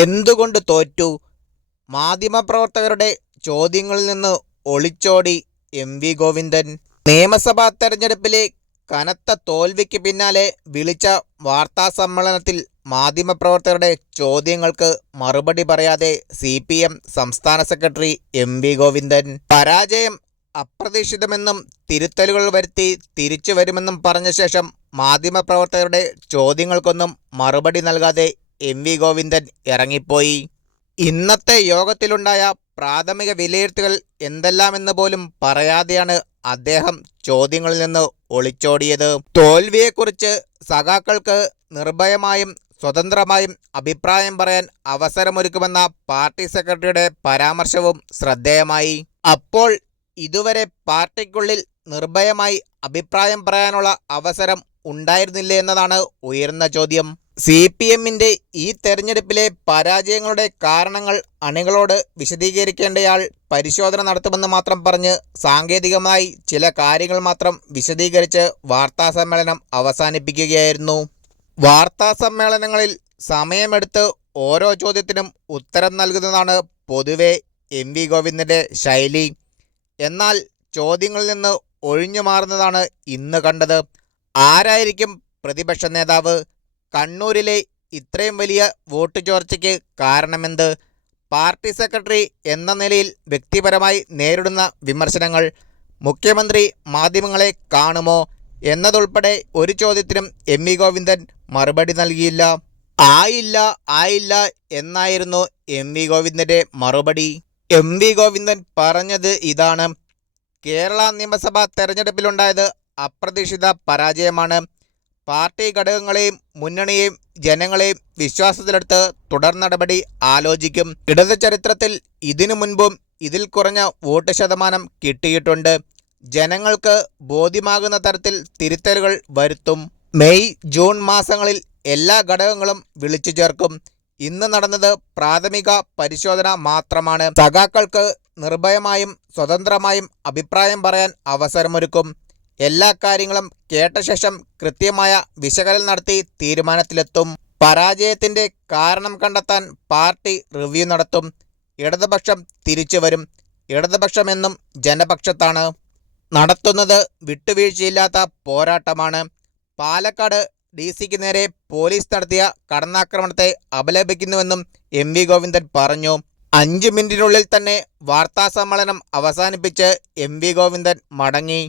എന്തുകൊണ്ട് തോറ്റു? മാധ്യമപ്രവർത്തകരുടെ ചോദ്യങ്ങളിൽ നിന്ന് ഒളിച്ചോടി എം.വി. ഗോവിന്ദൻ. നിയമസഭാ തെരഞ്ഞെടുപ്പിലെ കനത്ത തോൽവിക്ക് പിന്നാലെ വിളിച്ച വാർത്താസമ്മേളനത്തിൽ മാധ്യമപ്രവർത്തകരുടെ ചോദ്യങ്ങൾക്ക് മറുപടി പറയാതെ CPM സംസ്ഥാന സെക്രട്ടറി എം.വി. ഗോവിന്ദൻ. പരാജയം അപ്രതീക്ഷിതമെന്നും തിരുത്തലുകൾ വരുത്തി തിരിച്ചു വരുമെന്നും പറഞ്ഞ ശേഷം മാധ്യമപ്രവർത്തകരുടെ ചോദ്യങ്ങൾക്കൊന്നും മറുപടി നൽകാതെ എം.വി. ഗോവിന്ദൻ ഇറങ്ങിപ്പോയി. ഇന്നത്തെ യോഗത്തിലുണ്ടായ പ്രാഥമിക വിലയിരുത്തലുകൾ എന്തെല്ലാമെന്ന് പോലും പറയാതെയാണ് അദ്ദേഹം ചോദ്യങ്ങളിൽ നിന്ന് ഒളിച്ചോടിയത്. തോൽവിയെക്കുറിച്ച് സഖാക്കൾക്ക് നിർഭയമായും സ്വതന്ത്രമായും അഭിപ്രായം പറയാൻ അവസരമൊരുക്കുമെന്ന പാർട്ടി സെക്രട്ടറിയുടെ പരാമർശവും ശ്രദ്ധേയമായി. അപ്പോൾ ഇതുവരെ പാർട്ടിക്കുള്ളിൽ നിർഭയമായി അഭിപ്രായം പറയാനുള്ള അവസരം ഉണ്ടായിരുന്നില്ലേ എന്നതാണ് ഉയർന്ന ചോദ്യം. CPMന്റെ ഈ തെരഞ്ഞെടുപ്പിലെ പരാജയങ്ങളുടെ കാരണങ്ങൾ അണികളോട് വിശദീകരിക്കേണ്ടയാൾ പരിശോധന നടത്തുമെന്ന് മാത്രം പറഞ്ഞ് സാങ്കേതികമായി ചില കാര്യങ്ങൾ മാത്രം വിശദീകരിച്ച് വാർത്താസമ്മേളനം അവസാനിപ്പിക്കുകയായിരുന്നു. വാർത്താസമ്മേളനങ്ങളിൽ സമയമെടുത്ത് ഓരോ ചോദ്യത്തിനും ഉത്തരം നൽകുന്നതാണ് പൊതുവെ എം.വി. ഗോവിന്ദൻ്റെ ശൈലി. എന്നാൽ ചോദ്യങ്ങളിൽ നിന്ന് ഒഴിഞ്ഞു മാറുന്നതാണ് ഇന്ന് കണ്ടത്. ആരായിരിക്കും പ്രതിപക്ഷ നേതാവ്? കണ്ണൂരിലെ ഇത്രയും വലിയ വോട്ട് ചോർച്ചയ്ക്ക് കാരണമെന്ത്? പാർട്ടി സെക്രട്ടറി എന്ന നിലയിൽ വ്യക്തിപരമായി നേരിടുന്ന വിമർശനങ്ങൾ മുഖ്യമന്ത്രി മാധ്യമങ്ങളെ കാണുമോ എന്നതുൾപ്പെടെ ഒരു ചോദ്യത്തിനും എം.വി. ഗോവിന്ദൻ മറുപടി നൽകിയില്ല. ആയില്ല എന്നായിരുന്നു എം.വി. ഗോവിന്ദൻ്റെ മറുപടി. എം.വി. ഗോവിന്ദൻ പറഞ്ഞത് ഇതാണ്: കേരള നിയമസഭാ തെരഞ്ഞെടുപ്പിലുണ്ടായത് അപ്രതീക്ഷിത പരാജയമാണ്. പാർട്ടി ഘടകങ്ങളെയും മുന്നണിയെയും ജനങ്ങളെയും വിശ്വാസത്തിലെടുത്ത് തുടർ നടപടി ആലോചിക്കും. ഇടത് ചരിത്രത്തിൽ ഇതിനു മുൻപും ഇതിൽ കുറഞ്ഞ വോട്ട് ശതമാനം കിട്ടിയിട്ടുണ്ട്. ജനങ്ങൾക്ക് ബോധ്യമാകുന്ന തരത്തിൽ തിരുത്തലുകൾ വരുത്തും. മെയ് ജൂൺ മാസങ്ങളിൽ എല്ലാ ഘടകങ്ങളും വിളിച്ചു ചേർക്കും. ഇന്ന് നടന്നത് പ്രാഥമിക പരിശോധന മാത്രമാണ്. സഖാക്കൾക്ക് നിർഭയമായും സ്വതന്ത്രമായും അഭിപ്രായം പറയാൻ അവസരമൊരുക്കും. എല്ലാ കാര്യങ്ങളും കേട്ട ശേഷം കൃത്യമായ വിശകലനം നടത്തി തീരുമാനത്തിലെത്തും. പരാജയത്തിൻ്റെ കാരണം കണ്ടെത്താൻ പാർട്ടി റിവ്യൂ നടത്തും. ഇടതുപക്ഷം തിരിച്ചു വരും. ഇടതുപക്ഷം എന്നും ജനപക്ഷത്താണ്. നടത്തുന്നത് വിട്ടുവീഴ്ചയില്ലാത്ത പോരാട്ടമാണ്. പാലക്കാട് DC-ക്ക് നേരെ പോലീസ് നടത്തിയ കടന്നാക്രമണത്തെ അപലപിക്കുന്നുവെന്നും എം.വി. ഗോവിന്ദൻ പറഞ്ഞു. 5 മിനിറ്റിനുള്ളിൽ തന്നെ വാർത്താസമ്മേളനം അവസാനിപ്പിച്ച് എം.വി. ഗോവിന്ദൻ മടങ്ങി.